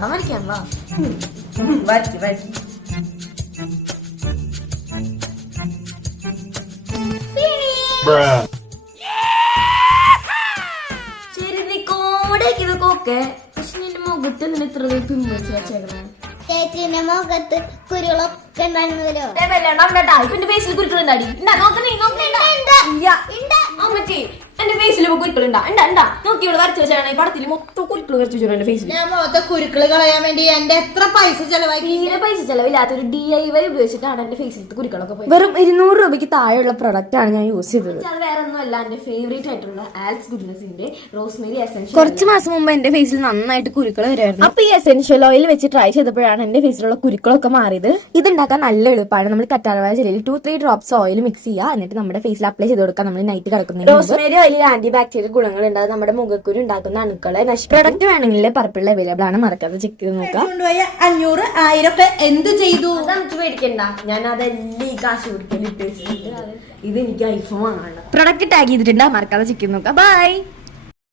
പടം വരയ്ക്കാൻ വാ. ശരി, നീ കോടേക്ക് ഓക്കെ. പക്ഷെ നിന്റെ മുഖത്ത് നിന്ന് ഇത്ര പിമ്പിൾസ് വെച്ചേക്കണേ. ചേച്ചിന്റെ മുഖത്ത് കുരുകളൊക്കെ ഉണ്ടായിരുന്നല്ലോ. എന്റെ ഫേസിൽ കുരുക്കളുണ്ടാടി. എന്റെ ഫേസിൽ കുരുക്കളുണ്ടാ നോക്കിയോട് വരച്ചു വെച്ചാണ് പടത്തിൽ മൊത്തം കുരുക്കൾ വരച്ചു വെച്ചു എന്റെ ഫേസിൽ. ഞാൻ മുഖത്തെ കുരുക്കള് കളയാൻ വേണ്ടി എന്റെ എത്ര പൈസ ചെലവായി. തീരെ പൈസ ചെലവില്ലാത്തൊരു DIY ഉപയോഗിച്ചിട്ടാണ് എന്റെ ഫേസിലത്തെ കുരുക്കളൊക്കെ പോയി. വെറും 200 രൂപയ്ക്ക് താഴെയുള്ള പ്രൊഡക്റ്റ് ആണ് ഞാൻ യൂസ് ചെയ്തത്. അത് വേറെ ഒന്നുമല്ല, എന്റെ ഫേവറേറ്റ് ആയിട്ടുള്ള ആൽസ് ഗുഡ്നസിന്റെ റോസ്മേരി എസൻഷ്യൽ. കുറച്ച് മാസം മുമ്പ് എന്റെ ഫേസിൽ നന്നായിട്ട് കുരുക്കൾ വരുമായിരുന്നു. അപ്പൊ ഈ എസൻഷ്യൽ ഓയിൽ വെച്ച് ട്രൈ ചെയ്തപ്പോഴാണ് എന്റെ ഫേസിലുള്ള കുരുക്കളൊക്കെ മാറിയത്. ഇതുണ്ടാക്കാൻ നല്ല എളുപ്പമാണ്. നമ്മൾ കറ്റാർവാഴ ജെല്ലിൽ 2-3 ഡ്രോപ്സ് ഓയിൽ മിക്സ് ചെയ്യുക. എന്നിട്ട് നമ്മുടെ ഫേസിൽ അപ്ലൈ ചെയ്ത് കൊടുക്കാം. നമ്മൾ നൈറ്റ് കിടക്കുന്നത്. റോസ്മേരി ഓയിൽ ആന്റി ബാക്ടീരിയൽ ഗുണങ്ങളുണ്ട്. അത് നമ്മുടെ മുഖക്കുരു ഉണ്ടാക്കുന്ന അണുക്കളെ പ്രൊഡക്റ്റ് വേണമെങ്കിൽ പർപ്പിൾ അവൈലബിൾ ആണ്. മറക്കാതെ ചെക്ക് ചെയ്ത് നോക്കാം. 500, 1000 ഒക്കെ എന്ത് ചെയ്തു? നമുക്ക് മേടിക്കണ്ട, ഞാൻ അതെല്ലാം ഈ കാശ് കൊടുക്കൽ ഇട്ട് വെച്ചിട്ടുണ്ട്. ഇത് എനിക്ക് ഐഫോൺ ആണ്. പ്രൊഡക്റ്റ് ടാഗ് ചെയ്തിട്ടുണ്ട്, മറക്കാതെ ചെക്ക് ചെയ്ത് നോക്കാം. ബൈ.